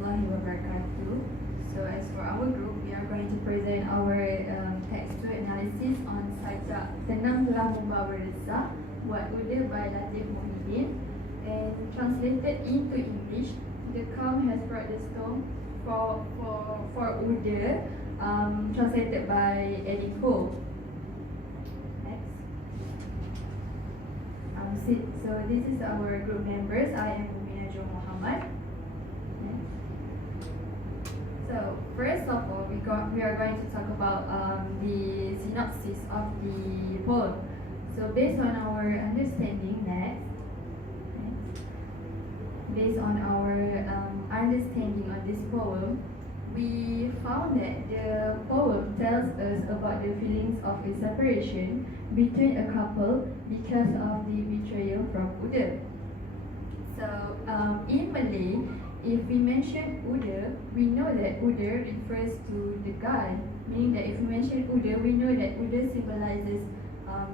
warahmatullahi wabarakatuh. So as for our group, we are going to present our textual analysis on sajak Tenang, Telah, Membawa, Resah, Buat by Latiff, Mohidin, and translated into English. The calm has brought the storm for Uda, translated by Eddie Cole. Next. So this is our group members. I am Ummi Najwa. So first of all, we are going to talk about the synopsis of the poem. So based on our understanding understanding on this poem, we found that the poem tells us about the feelings of a separation between a couple because of the betrayal from Uda. So in Malay, if we mention Uda, we know that Uda refers to the guy, meaning that if we mention Uda, we know that Uda symbolizes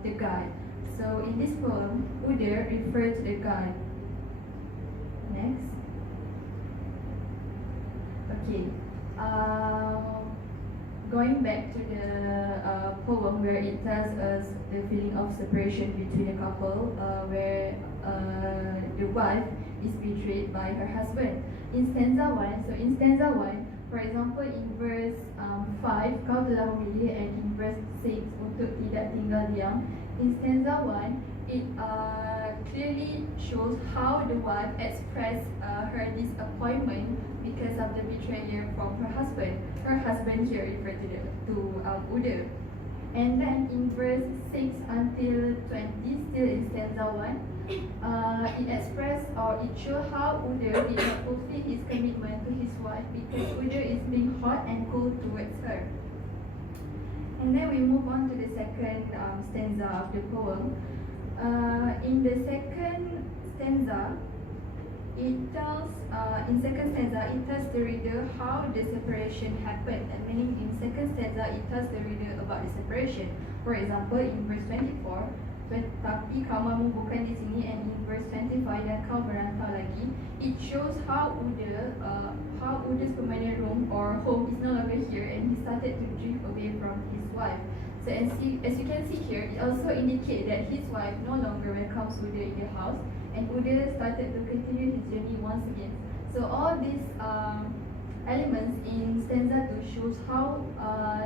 the guy. So in this poem, Uda refers to the guy. Next. Okay. Going back to the poem where it tells us the feeling of separation between a couple, where the wife is betrayed by her husband. In stanza 1, for example, in verse 5, kau telah memilih, and in verse 6, untuk tidak tinggal diam. In stanza 1, it clearly shows how the wife expressed her disappointment because of the betrayal from her husband. Her husband here referred to Uda. And then in verse 6 until 20, still in stanza 1, it expressed or it shows how Uda did not fulfill his commitment to his wife because Uda is being hot and cold towards her. And then we move on to the second stanza of the poem. In the second stanza, it tells the reader how the separation happened. And meaning in second stanza, it tells the reader about the separation. For example, in verse 24, tapi kamu bukan di sini, and in verse 25, dan kau merantau lagi, it shows how Uda's permanent room or home is no longer here, and he started to drift away from his wife. So as you can see here, it also indicates that his wife no longer welcomes Uda in the house, and Uda started to continue his journey once again. So all these elements in stanza 2 shows how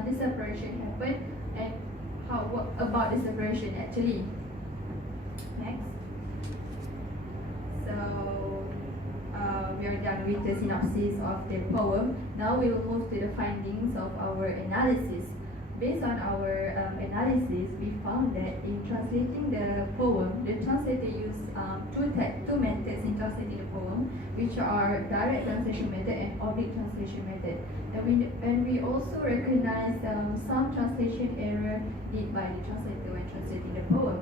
the separation happened and what about the separation actually. Next. So we are done with the synopsis of the poem. Now we will move to the findings of our analysis. Based on our analysis, we found that in translating the poem, the translator used two methods in translating the poem, which are direct translation method and oblique translation method. And we also recognize some translation error did by the translator when translating the poem.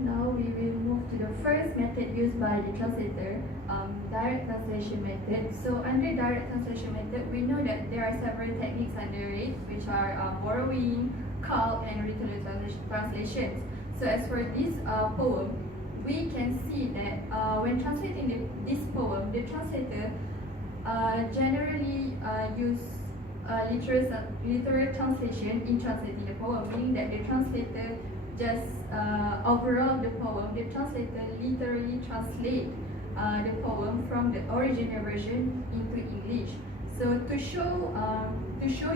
Now we will move to the first method used by the translator, direct translation method. So under direct translation method, we know that there are several techniques under it, which are borrowing, cull, and literal translations. So as for this poem, we can see that when translating this poem, the translator generally use literal translation in translating the poem, meaning that the translator just overall the poem, the translator literally translate the poem from the original version into English. So to show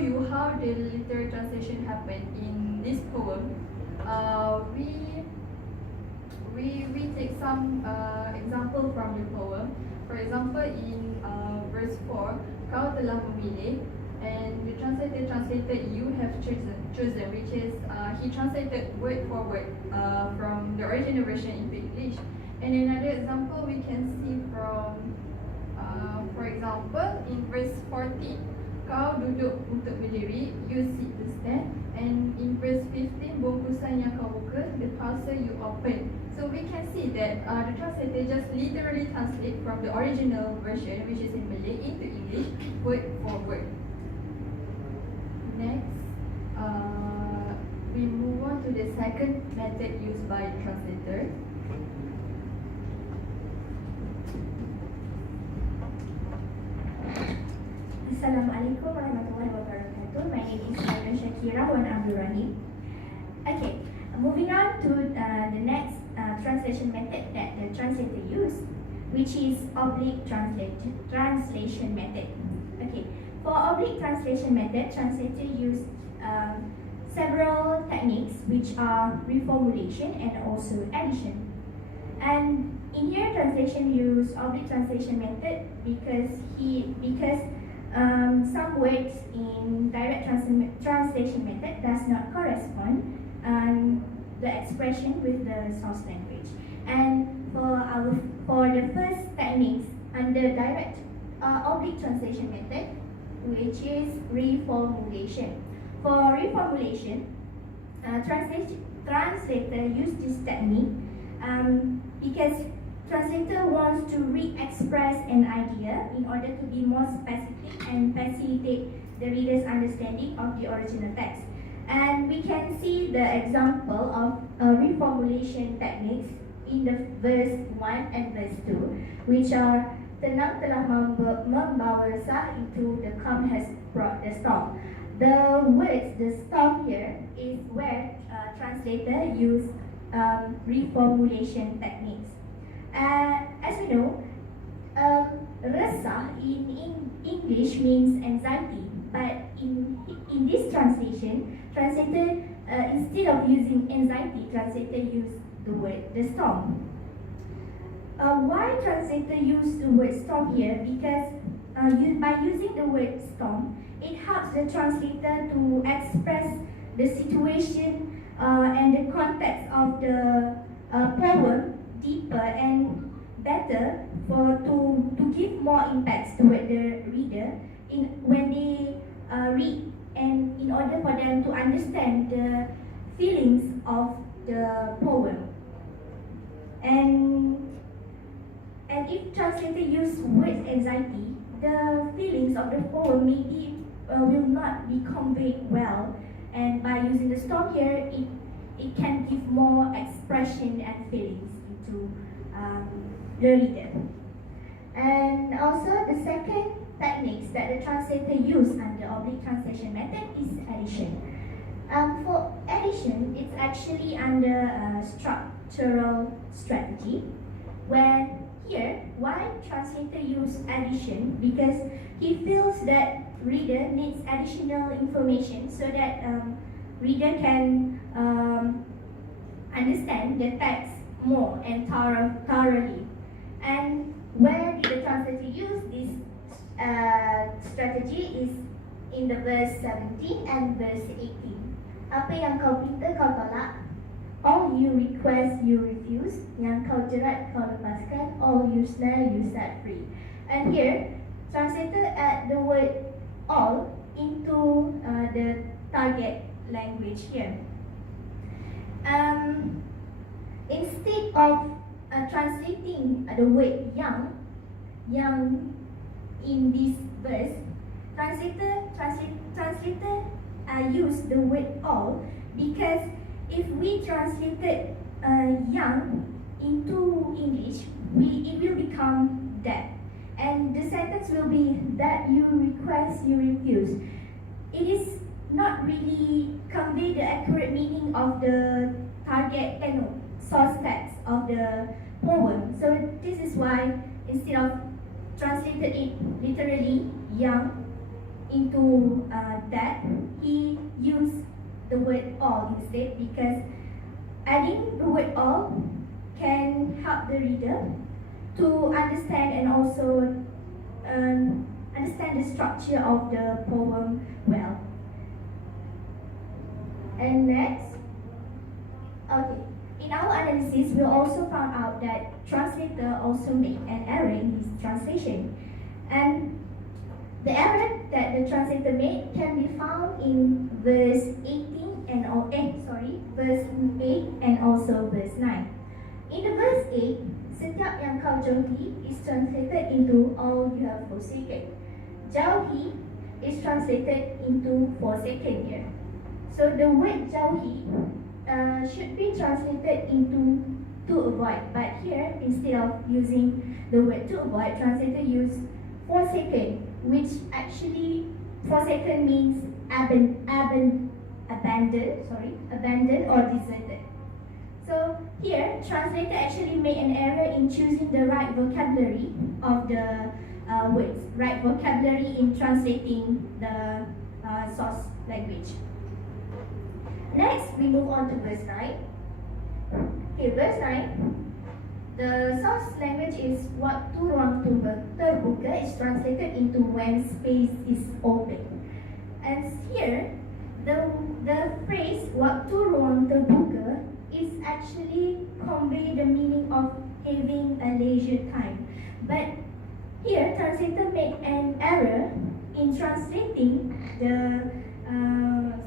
you how the literal translation happened in this poem, we take some example from the poem. For example, in verse 4, kau telah memilih, and the translator translated you have chosen, which is he translated word for word from the original version into English. And another example we can see from for example in verse 14, kau duduk untuk berdiri, you sit to stand, and in verse 15, bungkusan yang kau buka, the parcel you open. So we can see that the translator just literally translate from the original version, which is in Malay, into English, word for word. Next, we move on to the second method used by the translator. Assalamualaikum warahmatullahi wabarakatuh. My name is Wan Nur Syakirah, Wan Abd Rahim. Okay, moving on to the next translation method that the translator use, which is oblique translation method. Okay, for oblique translation method, translator use several techniques, which are reformulation and also addition. And in here, translation use oblique translation method because some words in direct translation method does not correspond the expression with the source language. And for the first techniques under direct oblique translation method, which is reformulation. For reformulation, translator use this technique because translator wants to re-express an idea in order to be more specific and facilitate the reader's understanding of the original text. And we can see the example of reformulation techniques in the verse 1 and verse 2, which are Tenang, Telah, Membawa, Resah, into the calm has brought the storm. The words, the storm here, is where translator use reformulation techniques. As we know, resah in English means anxiety, but in this translation, translator instead of using anxiety, translator use the word the storm. Why translator use the word storm here? Because by using the word storm, it helps the translator to express the situation and the context of the poem deeper and better to give more impact toward the reader when they read, and in order for them to understand the feelings of the poem. And if translator use word anxiety, the feelings of the poem maybe will not be conveyed well, and by using the storm here, it can give more expression and feelings into the reader. And also the second techniques that the translator use under oblique translation method is addition. For addition, it's actually under structural strategy, where here, why translator use addition? Because he feels that reader needs additional information so that reader can understand the text more and thoroughly. And where did the translator use this strategy is in the verse 17 and verse 18. Apa yang kau pinta kau tolak, all you request you refuse, yang kau jerat kau lepaskan, all you snare you set free. And here, translator add the word all into the target language here. Instead of translating the word young in this verse, translator use the word all, because if we translated young into English, it will become that, and the sentence will be that you request you refuse. It is not really convey the accurate meaning of the target source text of the poem. So this is why instead of translated it literally young into that, he used the word all instead, because adding the word all can help the reader to understand and also understand the structure of the poem well. And next, okay, in our analysis, we also found out that translator also made an error in his translation. And the error that the translator made can be found in verse 18 and verse 8 and also verse 9. In the verse 8, setiap yang kau jauhi is translated into all you have forsaken. Jauhi is translated into forsaken here. So the word jauhi should be translated into to avoid, but here instead of using the word to avoid, translator use forsaken, which actually forsaken means abandoned or deserted. So here, translator actually made an error in choosing the right vocabulary of the words, right vocabulary in translating the source language. Next, we move on to verse 9. Okay, verse 9. The source language is waktu ruang terbuka is translated into when space is open. And here, the phrase waktu ruang terbuka is actually convey the meaning of having a leisure time. But here, translator made an error in translating the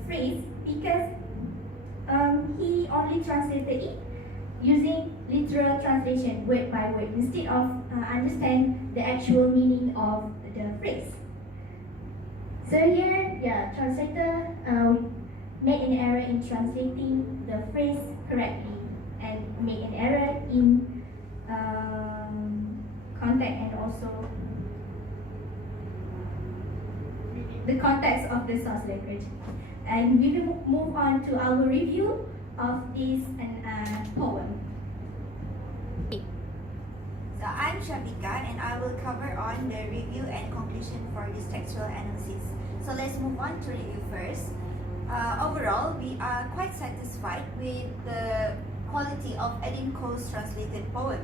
phrase because he only translated it using literal translation, word by word, instead of understand the actual meaning of the phrase. So here, translator made an error in translating the phrase correctly and made an error in context and also the context of the source language. And we will move on to our review of this poem. So I'm Shafeeqa and I will cover on the review and conclusion for this textual analysis. So let's move on to review first. Overall, we are quite satisfied with the quality of Edin Coe's translated poem.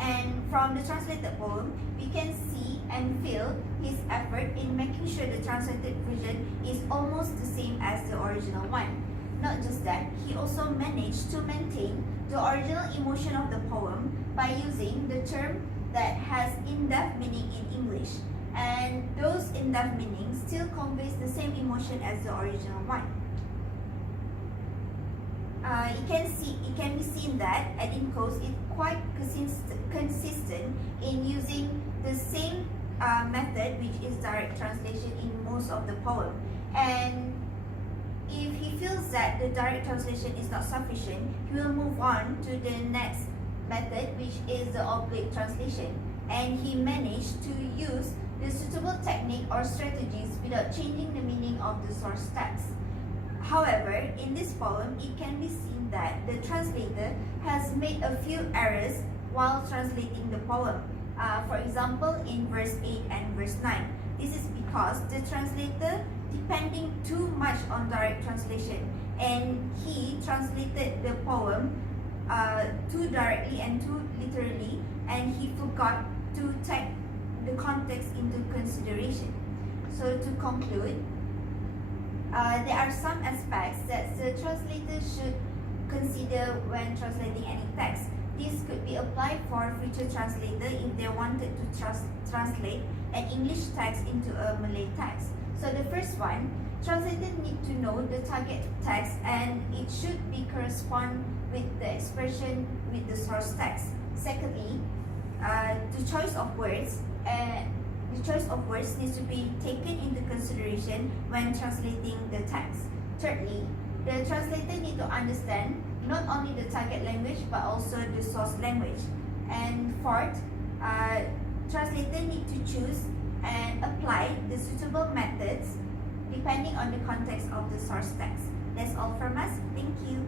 And from the translated poem, we can see and feel his effort in making sure the translated version is almost the same as the original one. Not just that, he also managed to maintain the original emotion of the poem by using the term that has in-depth meaning in English. And those in-depth meanings still conveys the same emotion as the original one. It can be seen that Edin Coe is quite consistent in using the same method, which is direct translation, in most of the poem. And if he feels that the direct translation is not sufficient, he will move on to the next method, which is the oblique translation. And he managed to use the suitable technique or strategies without changing the meaning of the source text. However, in this poem, it can be seen that the translator has made a few errors while translating the poem. For example, in verse 8 and verse 9. This is because the translator depending too much on direct translation, and he translated the poem too directly and too literally, and he forgot to take the context into consideration. So to conclude, there are some aspects that the translator should consider when translating any text. This could be applied for future translator if they wanted to translate an English text into a Malay text. So the first one, translators need to know the target text and it should be correspond with the expression with the source text. Secondly, the choice of words needs to be taken into consideration when translating the text. Thirdly, the translator need to understand not only the target language but also the source language. And fourth, translator need to choose and apply the suitable methods depending on the context of the source text. That's all from us. Thank you.